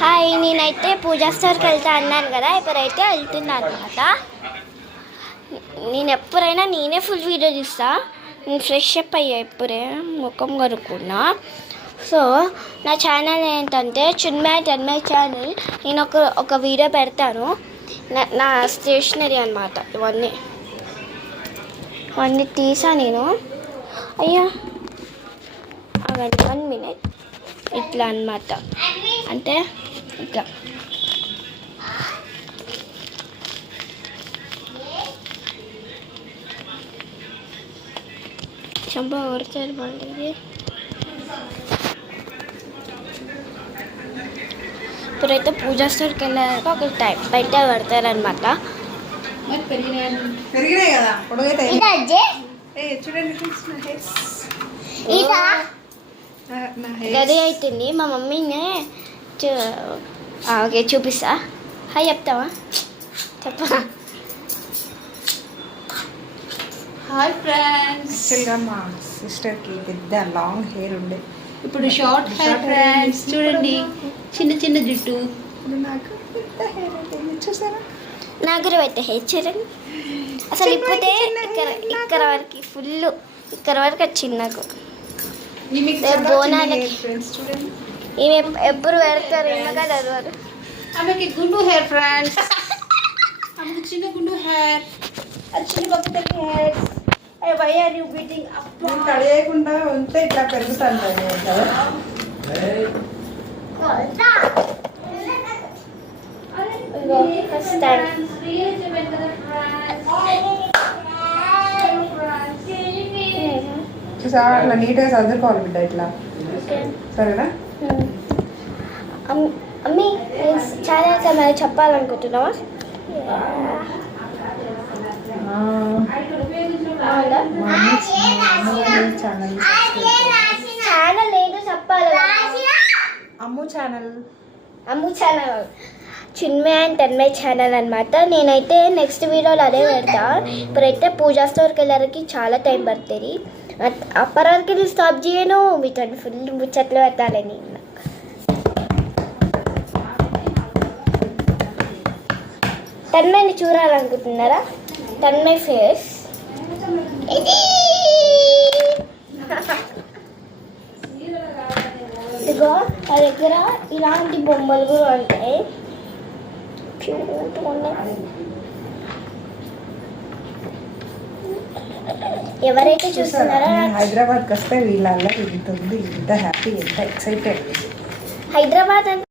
Hi, నేనైతే పూజా స్టోర్కి వెళ్తా అన్నాను కదా, ఇప్పుడైతే వెళ్తున్నా అనమాట. నేను ఎప్పుడైనా నేనే ఫుల్ వీడియో తీస్తా. నేను ఫ్రెష్ అప్ అయ్యా, ఇప్పుడే ముఖం కడుక్కున్నా. సో నా ఛానల్ ఏంటంటే చిన్మయ్ తన్మయ్ ఛానల్. నేను ఒక వీడియో పెడతాను. నా స్టేషనరీ అనమాట. ఇవన్నీ తీసా నేను. అయ్యా అవండి 1 minute. ఇట్లా అనమాట, అంటే ఇట్లా చంప కొడతారు మళ్ళీ. ఇప్పుడైతే పూజా స్టోర్కి వెళ్ళాక ఒక టైం బయట పడతారనమాట. రెడీ అవుతుంది మా మమ్మీనే. ఓకే, చూపిస్తా. హాయ్ చెప్తావా? చెప్పా. Hi friends. యాక్చువల్గా మా సిస్టర్కి పెద్ద లాంగ్ హెయిర్ ఉండే, ఇప్పుడు షార్ట్ హెయిర్ ఫ్రెండ్స్. చూడండి, చిన్న చిన్న జుట్టు. నాకు పెద్ద హెయిర్ అంటే చూసారా? నాకు అయితే హెయిర్ చూడండి. అసలు ఇప్పుడే ఇక్కడ వరకు ఫుల్ ఇక్కడ వరకు వచ్చింది నాకు. బోనాలకి ఈమె ఎప్పుడు పెడతారు ఏమో కదా. అది ఆమెకి గుండు హెయిర్ ఫ్రెండ్స్. ఆమెకి చిన్న గుండు హెయిర్, చిన్న పక్కన hair. Why are you beating up? కడియకుండా ఉంటే ఇట్లా పెరుగుతాను కదా. ఫస్ట్ టైం చూసా, అట్లా నీట్గా చదువుకోవాలి బిడ్డ, ఇట్లా సరేనా? అమ్మీ ఛానల్కి ఏమైనా చెప్పాలనుకుంటున్నావా? ఛానల్ ఏదో చెప్పాలి. Ammu channel Chinmay and Tanmay channel అనమాట. నేనైతే నెక్స్ట్ వీడియోలో అదే పెడతా. ఇప్పుడైతే పూజా స్టోర్కి వెళ్ళడానికి చాలా టైం పడుతుంది. అప్పటివరకు నేను స్టాప్ చేయను, మీతో ఫుల్ ముచ్చట్లు పెట్టాలని. తన్మయ్ని చూడాలనుకుంటున్నారా? తన్మయ్ ఫేస్ ఇదిగో నా దగ్గర ఇలాంటి బొమ్మలు కూడా ఉంటాయి. ఎవరైతే చూస్తున్నారో హైదరాబాద్కి వస్తే వీళ్ళ ఇంత ఉంది, ఇంత హ్యాపీ, ఎంత ఎక్సైటెడ్. హైదరాబాద్ అంటే